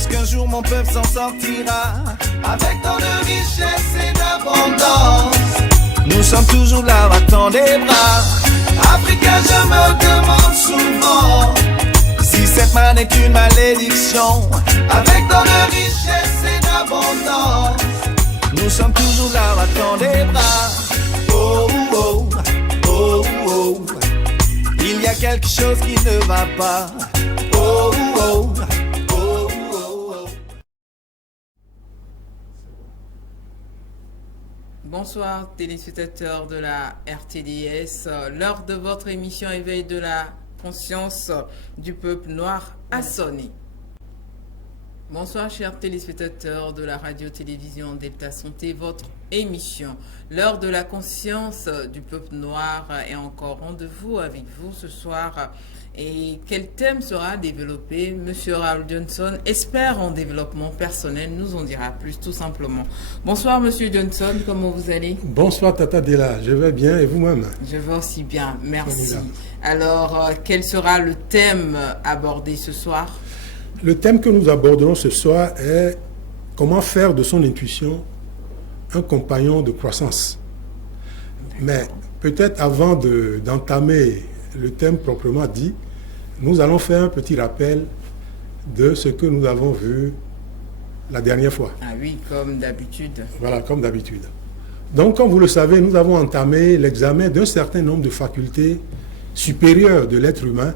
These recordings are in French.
Est-ce qu'un jour mon peuple s'en sortira avec tant de richesse et d'abondance? Nous sommes toujours là, battant des bras. Africain, je me demande souvent si cette manne est une malédiction. Avec tant de richesse et d'abondance, nous sommes toujours là, battant des bras. Oh, oh, oh, oh. Il y a quelque chose qui ne va pas. Oh, oh, oh, oh, oh. Bonsoir téléspectateurs de la RTDS, l'heure de votre émission Éveil de la conscience du peuple noir a sonné. Bonsoir chers téléspectateurs de la radio-télévision Delta Santé, votre émission, l'heure de la conscience du peuple noir est encore rendez-vous avec vous ce soir. Et quel thème sera développé? Monsieur Raoul Johnson, expert en développement personnel, nous en dira plus tout simplement. Bonsoir Monsieur Johnson, comment vous allez? Bonsoir Tata Della, je vais bien et vous-même? Je vais aussi bien, merci. Alors, quel sera le thème abordé ce soir? Le thème que nous aborderons ce soir est comment faire de son intuition un compagnon de croissance. Mais peut-être avant d'entamer le thème proprement dit, nous allons faire un petit rappel de ce que nous avons vu la dernière fois. Ah oui, comme d'habitude. Voilà, comme d'habitude. Donc, comme vous le savez, nous avons entamé l'examen d'un certain nombre de facultés supérieures de l'être humain.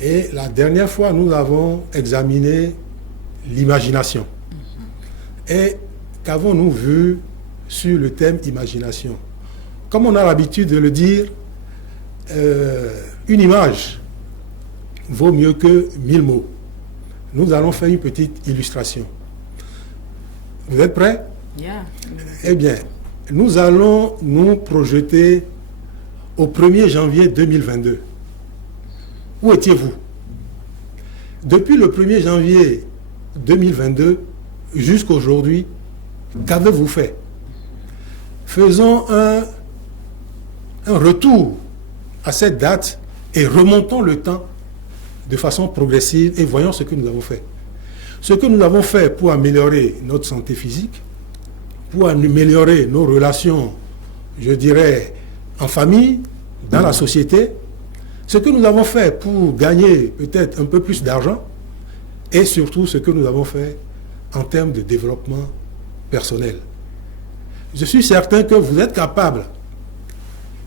Et la dernière fois, nous avons examiné l'imagination. Et qu'avons-nous vu sur le thème imagination? Comme on a l'habitude de le dire, une image vaut mieux que 1000 mots. Nous allons faire une petite illustration. Vous êtes prêts? Yeah. Eh bien, nous allons nous projeter au 1er janvier 2022. Où étiez-vous? Depuis le 1er janvier 2022 jusqu'à aujourd'hui, qu'avez-vous fait? Faisons un retour à cette date et remontons le temps de façon progressive et voyons ce que nous avons fait. Ce que nous avons fait pour améliorer notre santé physique, pour améliorer nos relations, je dirais, en famille, dans la société, ce que nous avons fait pour gagner peut-être un peu plus d'argent et surtout ce que nous avons fait en termes de développement personnel. Je suis certain que vous êtes capable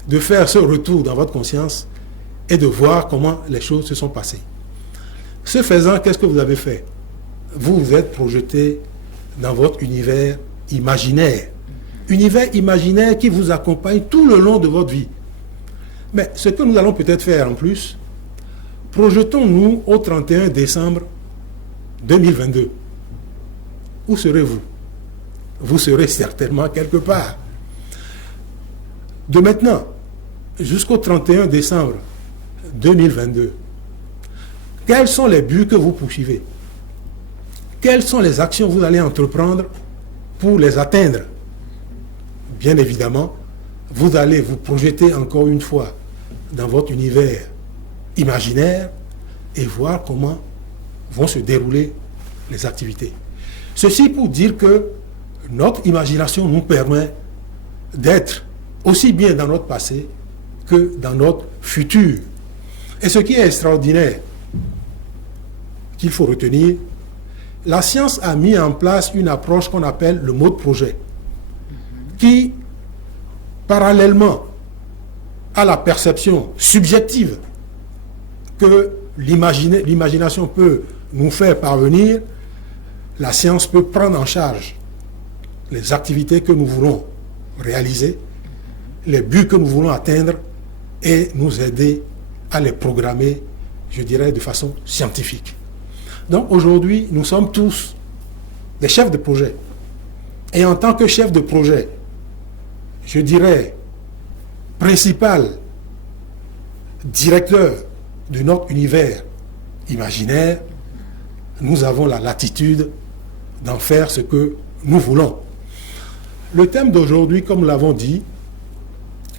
de faire ce retour dans votre conscience et de voir comment les choses se sont passées. Ce faisant, qu'est-ce que vous avez fait? Vous vous êtes projeté dans votre univers imaginaire. Univers imaginaire qui vous accompagne tout le long de votre vie. Mais ce que nous allons peut-être faire en plus, projetons-nous au 31 décembre 2022. Où serez-vous? Vous serez certainement quelque part. De maintenant jusqu'au 31 décembre 2022, quels sont les buts que vous poursuivez? Quelles sont les actions que vous allez entreprendre pour les atteindre? Bien évidemment, vous allez vous projeter encore une fois dans votre univers imaginaire et voir comment vont se dérouler les activités. Ceci pour dire que notre imagination nous permet d'être aussi bien dans notre passé que dans notre futur. Et ce qui est extraordinaire, qu'il faut retenir, la science a mis en place une approche qu'on appelle le mode projet, qui, parallèlement à la perception subjective que l'imagination peut nous faire parvenir, la science peut prendre en charge les activités que nous voulons réaliser, les buts que nous voulons atteindre et nous aider à les programmer, je dirais, de façon scientifique. Donc aujourd'hui, nous sommes tous des chefs de projet. Et en tant que chef de projet, je dirais, principal directeur de notre univers imaginaire, nous avons la latitude d'en faire ce que nous voulons. Le thème d'aujourd'hui, comme nous l'avons dit,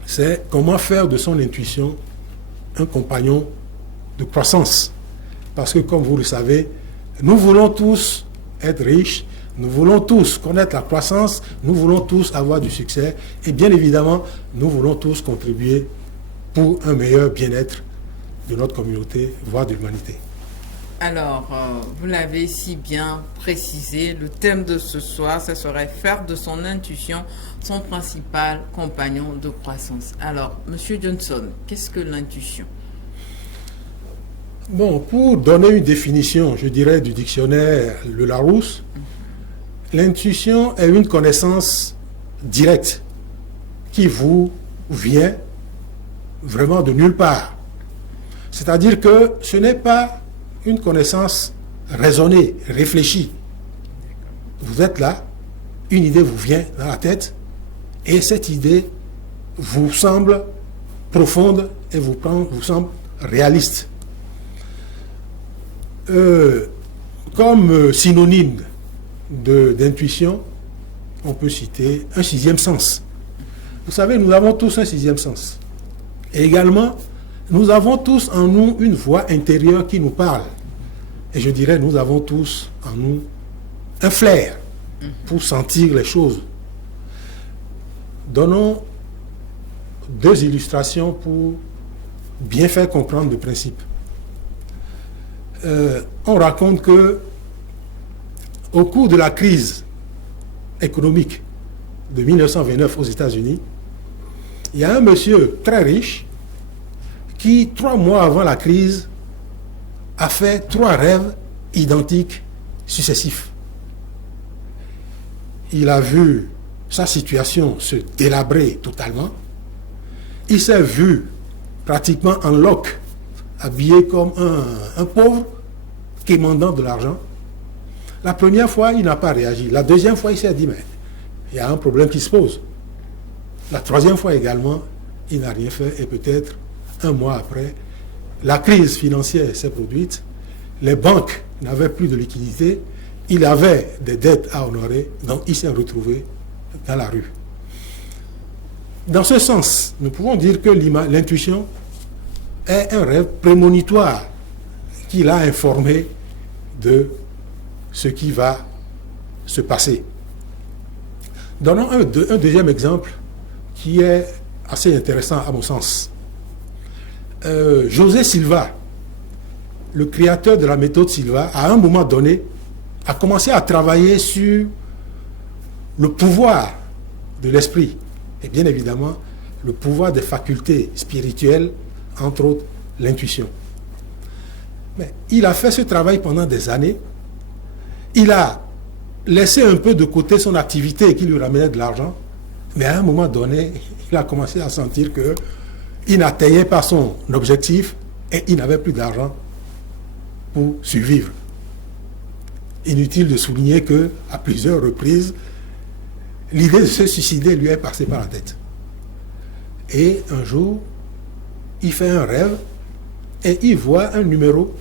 c'est comment faire de son intuition un compagnon de croissance. Parce que, comme vous le savez, nous voulons tous être riches, nous voulons tous connaître la croissance, nous voulons tous avoir du succès et bien évidemment, nous voulons tous contribuer pour un meilleur bien-être de notre communauté, voire de l'humanité. Alors, vous l'avez si bien précisé, le thème de ce soir, ce serait faire de son intuition son principal compagnon de croissance. Alors, Monsieur Johnson, qu'est-ce que l'intuition? Bon, pour donner une définition, je dirais, du dictionnaire Le Larousse, l'intuition est une connaissance directe qui vous vient vraiment de nulle part. C'est-à-dire que ce n'est pas une connaissance raisonnée, réfléchie. Vous êtes là, une idée vous vient dans la tête, et cette idée vous semble profonde et vous semble réaliste. Comme synonyme d'intuition, on peut citer un sixième sens. Vous savez, nous avons tous un sixième sens. Et également, nous avons tous en nous une voix intérieure qui nous parle. Et je dirais, nous avons tous en nous un flair pour sentir les choses. Donnons deux illustrations pour bien faire comprendre le principe. On raconte que au cours de la crise économique de 1929 aux États-Unis, il y a un monsieur très riche qui, 3 mois avant la crise, a fait 3 rêves identiques successifs. Il a vu sa situation se délabrer totalement. Il s'est vu pratiquement en loque, habillé comme un pauvre quémandant de l'argent. La première fois, il n'a pas réagi. La deuxième fois, il s'est dit, mais il y a un problème qui se pose. La troisième fois également, il n'a rien fait et peut-être un mois après, la crise financière s'est produite, les banques n'avaient plus de liquidité, il avait des dettes à honorer, donc il s'est retrouvé dans la rue. Dans ce sens, nous pouvons dire que l'intuition est un rêve prémonitoire qui l'a informé de ce qui va se passer. Donnons un deuxième exemple qui est assez intéressant à mon sens. José Silva, le créateur de la méthode Silva, à un moment donné, a commencé à travailler sur le pouvoir de l'esprit et bien évidemment le pouvoir des facultés spirituelles, entre autres l'intuition. Mais il a fait ce travail pendant des années. Il a laissé un peu de côté son activité qui lui ramenait de l'argent, mais à un moment donné, il a commencé à sentir qu'il n'atteignait pas son objectif et il n'avait plus d'argent pour survivre. Inutile de souligner qu'à plusieurs reprises, l'idée de se suicider lui est passée par la tête. Et un jour, il fait un rêve et il voit un numéro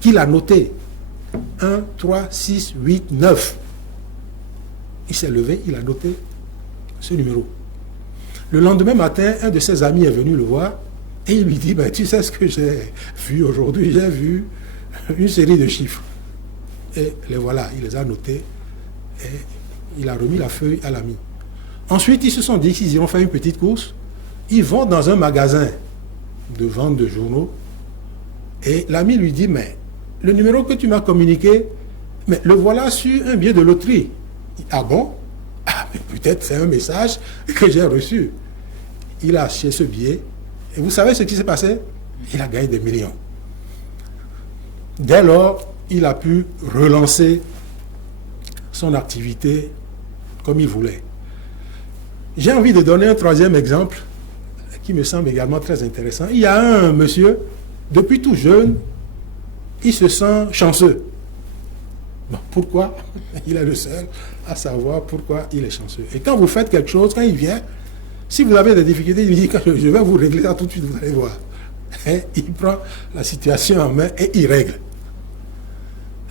qu'il a noté. 1, 3, 6, 8, 9. Il s'est levé, il a noté ce numéro. Le lendemain matin, un de ses amis est venu le voir et il lui dit, ben, tu sais ce que j'ai vu aujourd'hui, j'ai vu une série de chiffres. Et les voilà, il les a notés et il a remis la feuille à l'ami. Ensuite, ils se sont dit qu'ils iront faire une petite course. Ils vont dans un magasin de vente de journaux et l'ami lui dit, mais le numéro que tu m'as communiqué, mais le voilà sur un billet de loterie. Ah bon? Ah, mais peut-être c'est un message que j'ai reçu. Il a acheté ce billet et vous savez ce qui s'est passé? Il a gagné des millions. Dès lors, il a pu relancer son activité comme il voulait. J'ai envie de donner un troisième exemple qui me semble également très intéressant. Il y a un monsieur, depuis tout jeune, il se sent chanceux. Bon, pourquoi? Il est le seul à savoir pourquoi il est chanceux. Et quand vous faites quelque chose, quand il vient, si vous avez des difficultés, il dit, je vais vous régler ça tout de suite, vous allez voir. Et il prend la situation en main et il règle.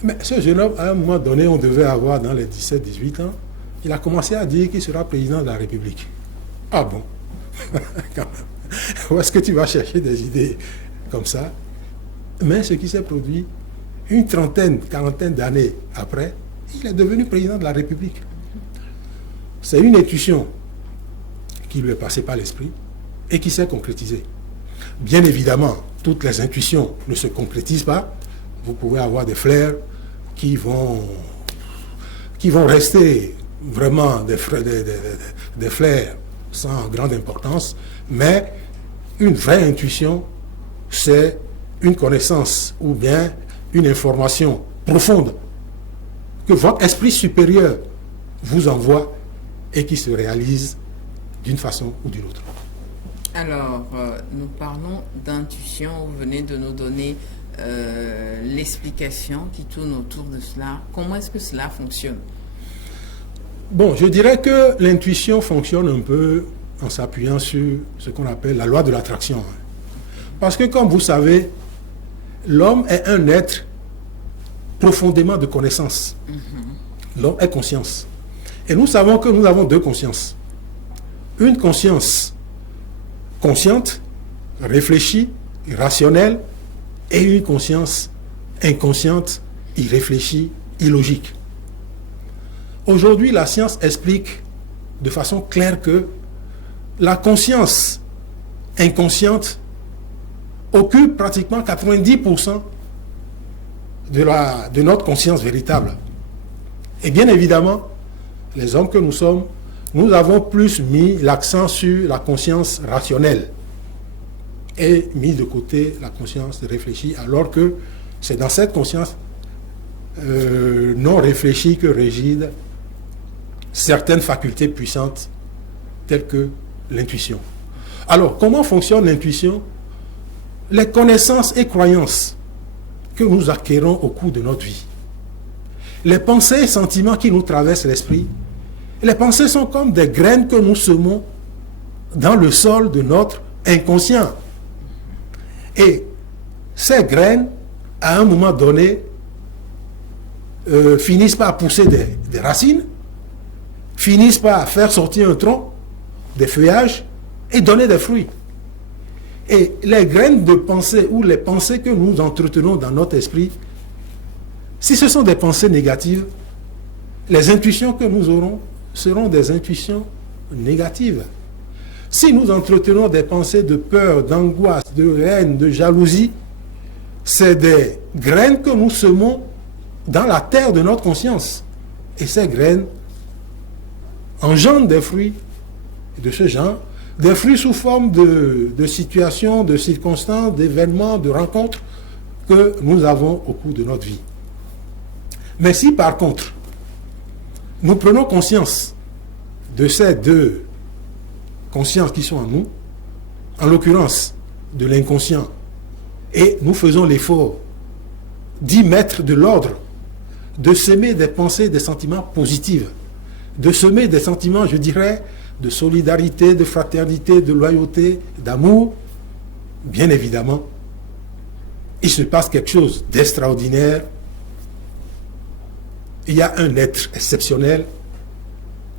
Mais ce jeune homme, à un moment donné, on devait avoir dans les 17-18 ans, il a commencé à dire qu'il sera président de la République. Ah bon? Quand même. Où est-ce que tu vas chercher des idées comme ça? Mais ce qui s'est produit, une trentaine, quarantaine d'années après, il est devenu président de la République. C'est une intuition qui lui est passée par l'esprit et qui s'est concrétisée. Bien évidemment, toutes les intuitions ne se concrétisent pas. Vous pouvez avoir des flairs qui vont rester vraiment des flairs sans grande importance, mais une vraie intuition, c'est une connaissance ou bien une information profonde que votre esprit supérieur vous envoie et qui se réalise d'une façon ou d'une autre. Alors, nous parlons d'intuition. Vous venez de nous donner l'explication qui tourne autour de cela. Comment est-ce que cela fonctionne? Bon, je dirais que l'intuition fonctionne un peu en s'appuyant sur ce qu'on appelle la loi de l'attraction. Parce que, comme vous savez, l'homme est un être profondément de connaissance. L'homme est conscience. Et nous savons que nous avons deux consciences. Une conscience consciente, réfléchie, rationnelle, et une conscience inconsciente, irréfléchie, illogique. Aujourd'hui, la science explique de façon claire que la conscience inconsciente occupe pratiquement 90% de notre conscience véritable. Et bien évidemment, les hommes que nous sommes, nous avons plus mis l'accent sur la conscience rationnelle et mis de côté la conscience réfléchie, alors que c'est dans cette conscience non réfléchie que résident certaines facultés puissantes telles que l'intuition. Alors, comment fonctionne l'intuition? Les connaissances et croyances que nous acquérons au cours de notre vie, les pensées et sentiments qui nous traversent l'esprit, les pensées sont comme des graines que nous semons dans le sol de notre inconscient. Et ces graines, à un moment donné, finissent par pousser des racines, finissent par faire sortir un tronc, des feuillages et donner des fruits. Et les graines de pensée ou les pensées que nous entretenons dans notre esprit, si ce sont des pensées négatives, les intuitions que nous aurons seront des intuitions négatives. Si nous entretenons des pensées de peur, d'angoisse, de haine, de jalousie, c'est des graines que nous semons dans la terre de notre conscience. Et ces graines engendrent des fruits de ce genre, des fruits sous forme de situations, de circonstances, d'événements, de rencontres que nous avons au cours de notre vie. Mais si par contre, nous prenons conscience de ces deux consciences qui sont en nous, en l'occurrence de l'inconscient, et nous faisons l'effort d'y mettre de l'ordre, de semer des pensées, des sentiments positifs, de semer des sentiments, je dirais, de solidarité, de fraternité, de loyauté, d'amour, bien évidemment, il se passe quelque chose d'extraordinaire. Il y a un être exceptionnel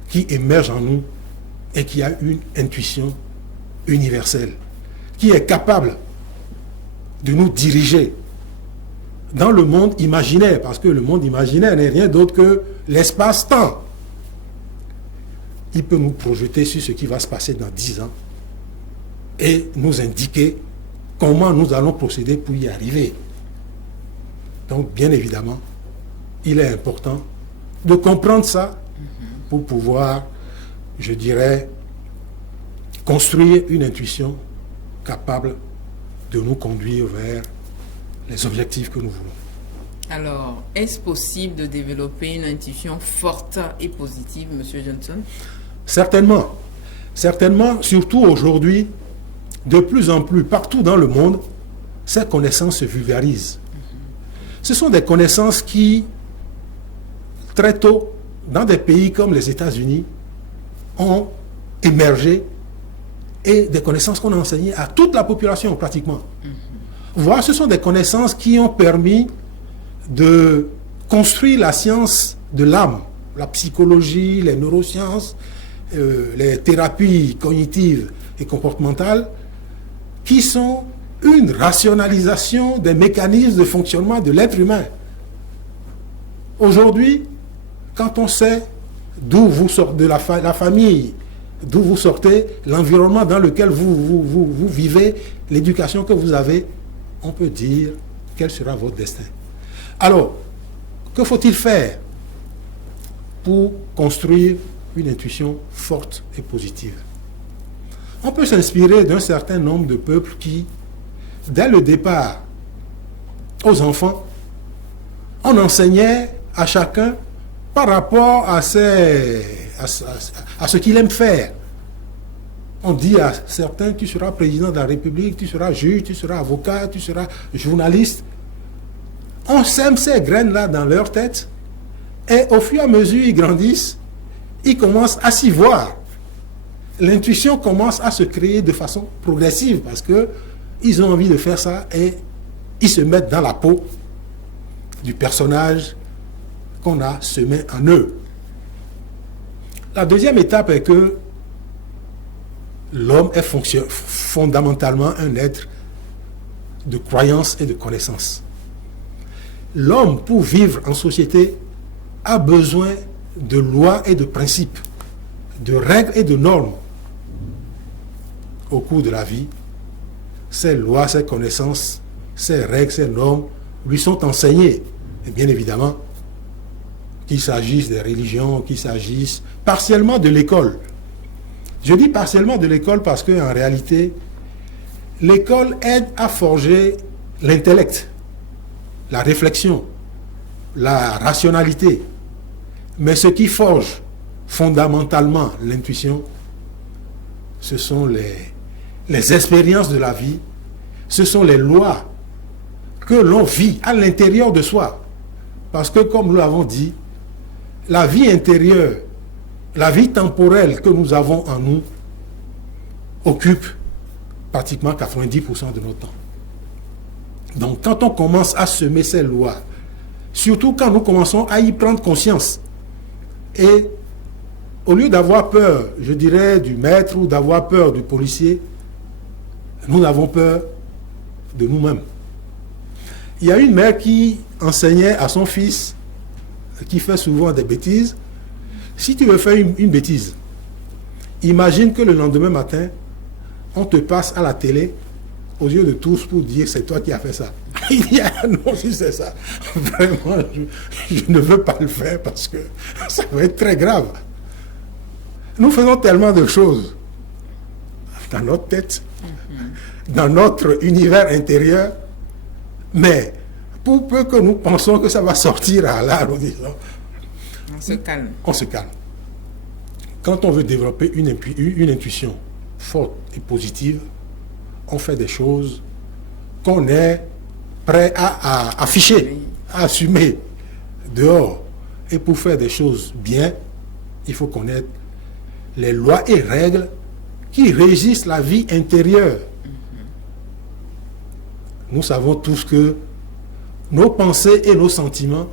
qui émerge en nous et qui a une intuition universelle, qui est capable de nous diriger dans le monde imaginaire, parce que le monde imaginaire n'est rien d'autre que l'espace-temps. Il peut nous projeter sur ce qui va se passer dans 10 ans et nous indiquer comment nous allons procéder pour y arriver. Donc, bien évidemment, il est important de comprendre ça pour pouvoir, je dirais, construire une intuition capable de nous conduire vers les objectifs que nous voulons. Alors, est-ce possible de développer une intuition forte et positive, M. Johnson? Certainement. Certainement, surtout aujourd'hui, de plus en plus, partout dans le monde, ces connaissances se vulgarisent. Ce sont des connaissances qui, très tôt, dans des pays comme les États-Unis, ont émergé et des connaissances qu'on a enseignées à toute la population pratiquement. Voilà, ce sont des connaissances qui ont permis de construire la science de l'âme, la psychologie, les neurosciences, les thérapies cognitives et comportementales, qui sont une rationalisation des mécanismes de fonctionnement de l'être humain. Aujourd'hui, quand on sait d'où vous sortez, de la famille, d'où vous sortez, l'environnement dans lequel vous vivez, l'éducation que vous avez, on peut dire quel sera votre destin. Alors, que faut-il faire pour construire une intuition forte et positive? On peut s'inspirer d'un certain nombre de peuples qui, dès le départ, aux enfants, on enseignait à chacun par rapport à ce qu'il aime faire. On dit à certains, tu seras président de la République, tu seras juge, tu seras avocat, tu seras journaliste. On sème ces graines-là dans leur tête et au fur et à mesure ils grandissent, ils commencent à s'y voir. L'intuition commence à se créer de façon progressive parce qu'ils ont envie de faire ça et ils se mettent dans la peau du personnage qu'on a semé en eux. La deuxième étape est que l'homme est fondamentalement un être de croyance et de connaissance. L'homme, pour vivre en société, a besoin de lois et de principes, de règles et de normes. Au cours de la vie, ces lois, ces connaissances, ces règles, ces normes lui sont enseignées. Et bien évidemment, qu'il s'agisse des religions, qu'il s'agisse partiellement de l'école. Je dis partiellement de l'école parce qu'en réalité, l'école aide à forger l'intellect, la réflexion, la rationalité. Mais ce qui forge fondamentalement l'intuition, ce sont les expériences de la vie, ce sont les lois que l'on vit à l'intérieur de soi. Parce que, comme nous l'avons dit, la vie intérieure, la vie temporelle que nous avons en nous occupe pratiquement 90% de notre temps. Donc, quand on commence à semer ces lois, surtout quand nous commençons à y prendre conscience, et au lieu d'avoir peur, je dirais, du maître ou d'avoir peur du policier, nous avons peur de nous-mêmes. Il y a une mère qui enseignait à son fils, qui fait souvent des bêtises, si tu veux faire une bêtise, imagine que le lendemain matin, on te passe à la télé, aux yeux de tous, pour dire c'est toi qui as fait ça. Il dit, ah non, si c'est ça, vraiment, je ne veux pas le faire parce que ça va être très grave. Nous faisons tellement de choses dans notre tête, dans notre univers intérieur, mais pour peu que nous pensons que ça va sortir à là, nous disons, on se calme. On se calme. Quand on veut développer une intuition forte et positive, on fait des choses qu'on est prêt à afficher, à assumer dehors. Et pour faire des choses bien, il faut connaître les lois et règles qui régissent la vie intérieure. Nous savons tous que nos pensées et nos sentiments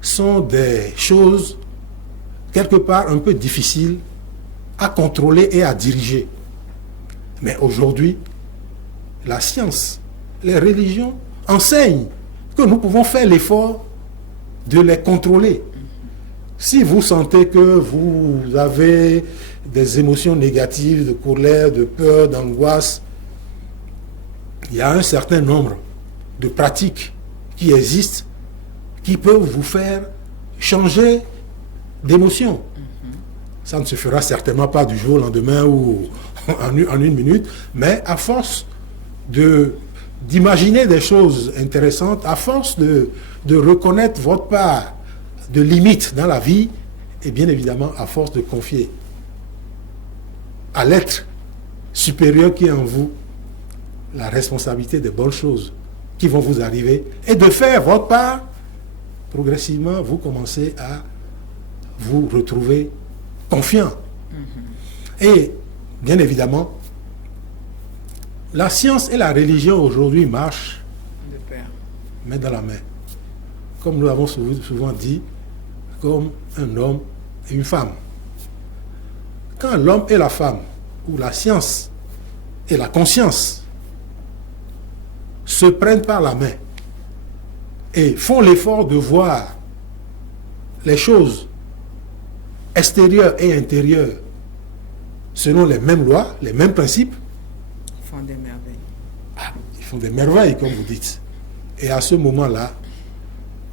sont des choses quelque part un peu difficiles à contrôler et à diriger. Mais aujourd'hui, la science, les religions enseignent que nous pouvons faire l'effort de les contrôler. Si vous sentez que vous avez des émotions négatives, de colère, de peur, d'angoisse, il y a un certain nombre de pratiques qui existent qui peuvent vous faire changer d'émotion. Ça ne se fera certainement pas du jour au lendemain ou en une minute, mais à force d'imaginer des choses intéressantes, à force de reconnaître votre part de limite dans la vie, et bien évidemment à force de confier à l'être supérieur qui est en vous la responsabilité des bonnes choses qui vont vous arriver et de faire votre part, progressivement vous commencez à vous retrouver confiant. Et bien évidemment, la science et la religion aujourd'hui marchent main dans la main. Comme nous l'avons souvent dit, comme un homme et une femme. Quand l'homme et la femme, ou la science et la conscience, se prennent par la main et font l'effort de voir les choses extérieures et intérieures selon les mêmes lois, les mêmes principes, Ils font des merveilles. ils font des merveilles, comme vous dites. Et à ce moment-là,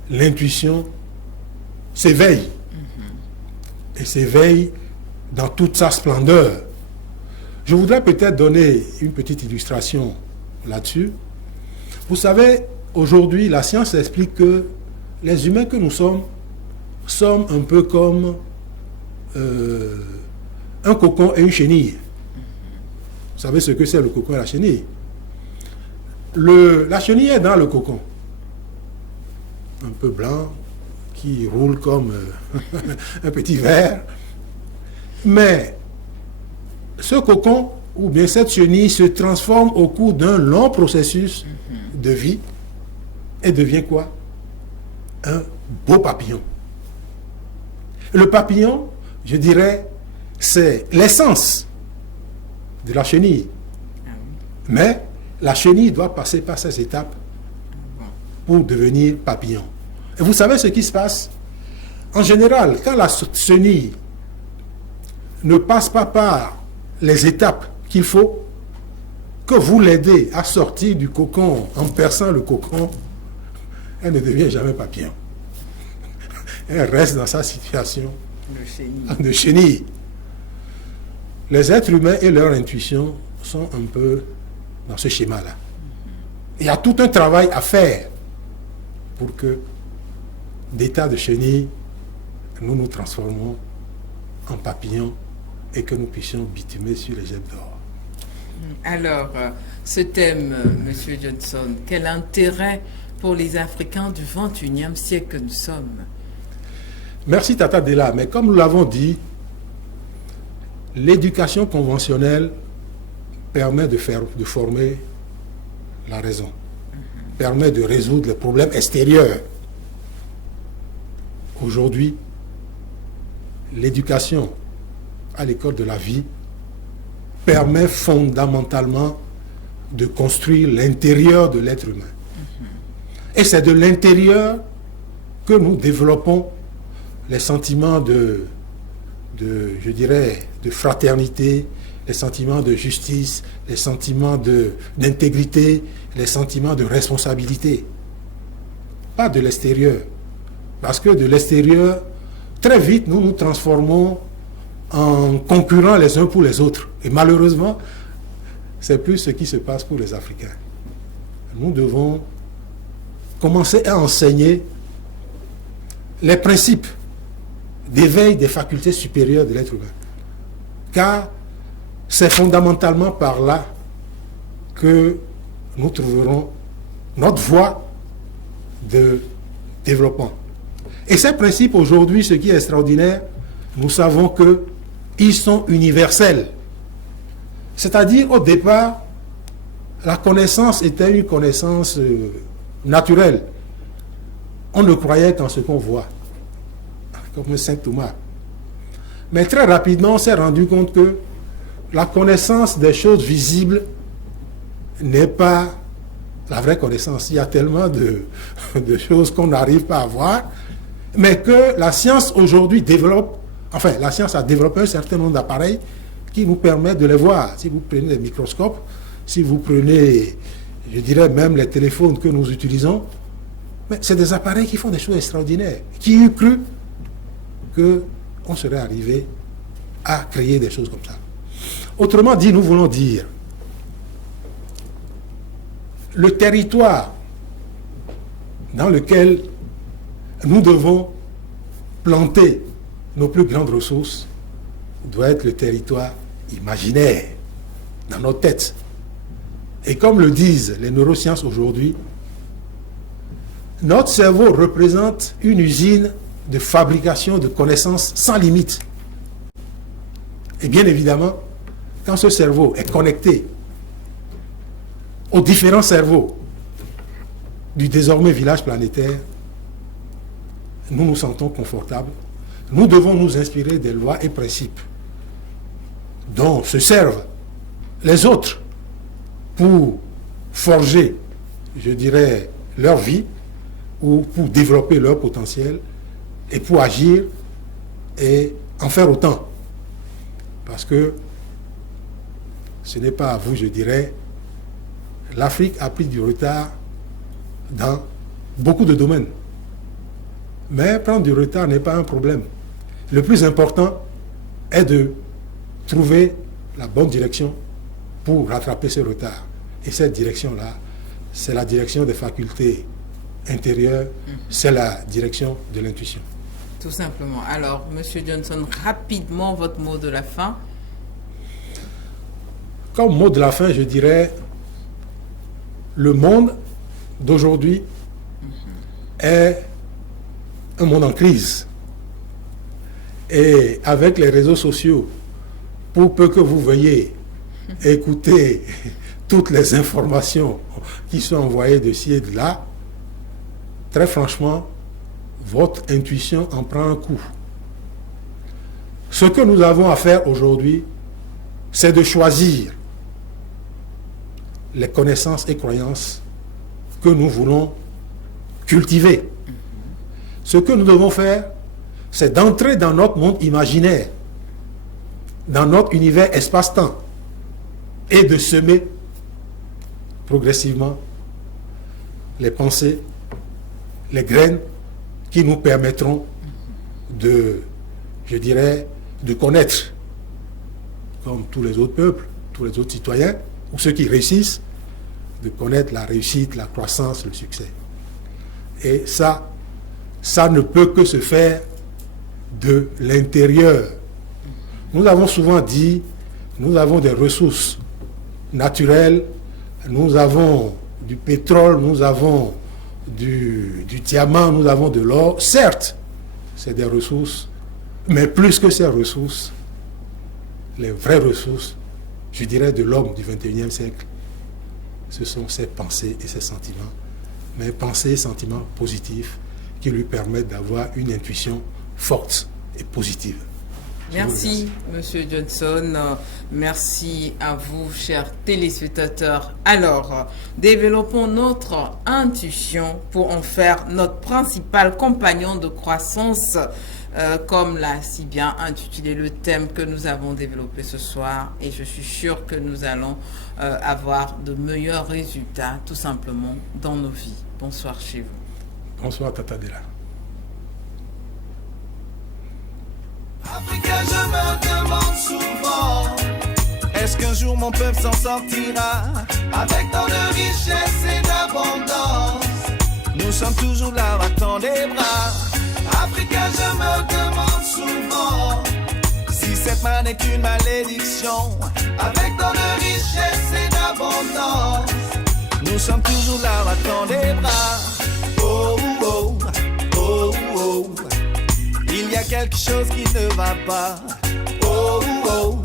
l'intuition s'éveille. Et s'éveille dans toute sa splendeur. Je voudrais peut-être donner une petite illustration là-dessus. Vous savez, aujourd'hui, la science explique que les humains que nous sommes un peu comme un cocon et une chenille. Vous savez ce que c'est le cocon et la chenille? La chenille est dans le cocon, un peu blanc, qui roule comme un petit ver. Mais ce cocon, ou bien cette chenille, se transforme au cours d'un long processus de vie et devient quoi? Un beau papillon. Le papillon, je dirais, c'est l'essence de la chenille. Mais la chenille doit passer par ces étapes pour devenir papillon. Et vous savez ce qui se passe? En général, quand la chenille ne passe pas par les étapes qu'il faut, que vous l'aidez à sortir du cocon en perçant le cocon, elle ne devient jamais papillon. Elle reste dans sa situation de chenille. Les êtres humains et leur intuition sont un peu dans ce schéma-là. Il y a tout un travail à faire pour que d'état de chenille, nous nous transformons en papillon et que nous puissions bitumer sur les jets d'or. Alors, ce thème, M. Johnson, quel intérêt pour les Africains du XXIe siècle que nous sommes? Merci Tata Della, mais comme nous l'avons dit, l'éducation conventionnelle permet de former la raison, permet de résoudre les problèmes extérieurs. Aujourd'hui, l'éducation à l'école de la vie permet fondamentalement de construire l'intérieur de l'être humain. Et c'est de l'intérieur que nous développons les sentiments je dirais, de fraternité, les sentiments de justice, les sentiments d'intégrité, les sentiments de responsabilité. Pas de l'extérieur. Parce que de l'extérieur, très vite, nous nous transformons en concurrents les uns pour les autres. Et malheureusement, c'est plus ce qui se passe pour les Africains. Nous devons commencer à enseigner les principes d'éveil des facultés supérieures de l'être humain. Car c'est fondamentalement par là que nous trouverons notre voie de développement. Et ces principes, aujourd'hui, ce qui est extraordinaire, nous savons qu'ils sont universels. C'est-à-dire, au départ, la connaissance était une connaissance naturelle. On ne croyait qu'en ce qu'on voit, comme Saint Thomas. Mais très rapidement, on s'est rendu compte que la connaissance des choses visibles n'est pas la vraie connaissance. Il y a tellement de choses qu'on n'arrive pas à voir, mais que la science aujourd'hui développe, enfin, la science a développé un certain nombre d'appareils qui nous permettent de les voir. Si vous prenez les microscopes, si vous prenez, je dirais même les téléphones que nous utilisons, mais c'est des appareils qui font des choses extraordinaires. Qui eût cru qu'on serait arrivé à créer des choses comme ça? Autrement dit, nous voulons dire, le territoire dans lequel nous devons planter nos plus grandes ressources doit être le territoire imaginaire, dans nos têtes. Et comme le disent les neurosciences aujourd'hui, notre cerveau représente une usine de fabrication de connaissances sans limite. Et bien évidemment, quand ce cerveau est connecté aux différents cerveaux du désormais village planétaire, nous nous sentons confortables. Nous devons nous inspirer des lois et principes dont se servent les autres pour forger, je dirais, leur vie ou pour développer leur potentiel. et pour agir et en faire autant. Parce que ce n'est pas à vous, je dirais, l'Afrique a pris du retard dans beaucoup de domaines. Mais prendre du retard n'est pas un problème. Le plus important est de trouver la bonne direction pour rattraper ce retard. Et cette direction-là, c'est la direction des facultés intérieures, c'est la direction de l'intuition. Tout simplement. Alors, Monsieur Johnson, rapidement, votre mot de la fin. Comme mot de la fin, je dirais, le monde d'aujourd'hui est un monde en crise. Et avec les réseaux sociaux, pour peu que vous veuillez écouter toutes les informations qui sont envoyées de ci et de là, très franchement, votre intuition en prend un coup. Ce que nous avons à faire aujourd'hui, c'est de choisir les connaissances et croyances que nous voulons cultiver. Ce que nous devons faire, c'est d'entrer dans notre monde imaginaire, dans notre univers espace-temps, et de semer progressivement les pensées, les graines qui nous permettront de, je dirais, de connaître, comme tous les autres peuples, tous les autres citoyens, ou ceux qui réussissent, de connaître la réussite, la croissance, le succès. Et ça ne peut que se faire de l'intérieur. Nous avons souvent dit, nous avons des ressources naturelles, nous avons du pétrole, nous avons du diamant, nous avons de l'or. Certes, c'est des ressources, mais plus que ces ressources, les vraies ressources, je dirais de l'homme du XXIe siècle, ce sont ses pensées et ses sentiments, mais pensées et sentiments positifs qui lui permettent d'avoir une intuition forte et positive. Merci, Monsieur Johnson. Merci à vous, chers téléspectateurs. Alors, développons notre intuition pour en faire notre principal compagnon de croissance, comme l'a si bien intitulé le thème que nous avons développé ce soir. Et je suis sûr que nous allons avoir de meilleurs résultats, tout simplement, dans nos vies. Bonsoir chez vous. Bonsoir, Tata Della. Africain, je me demande souvent, est-ce qu'un jour mon peuple s'en sortira avec tant de richesse et d'abondance? Nous sommes toujours là, battant des bras. Africain, je me demande souvent si cette manne est une malédiction avec tant de richesse et d'abondance. Nous sommes toujours là, battant des bras. Oh, oh, oh, oh. Il y a quelque chose qui ne va pas. Oh, oh,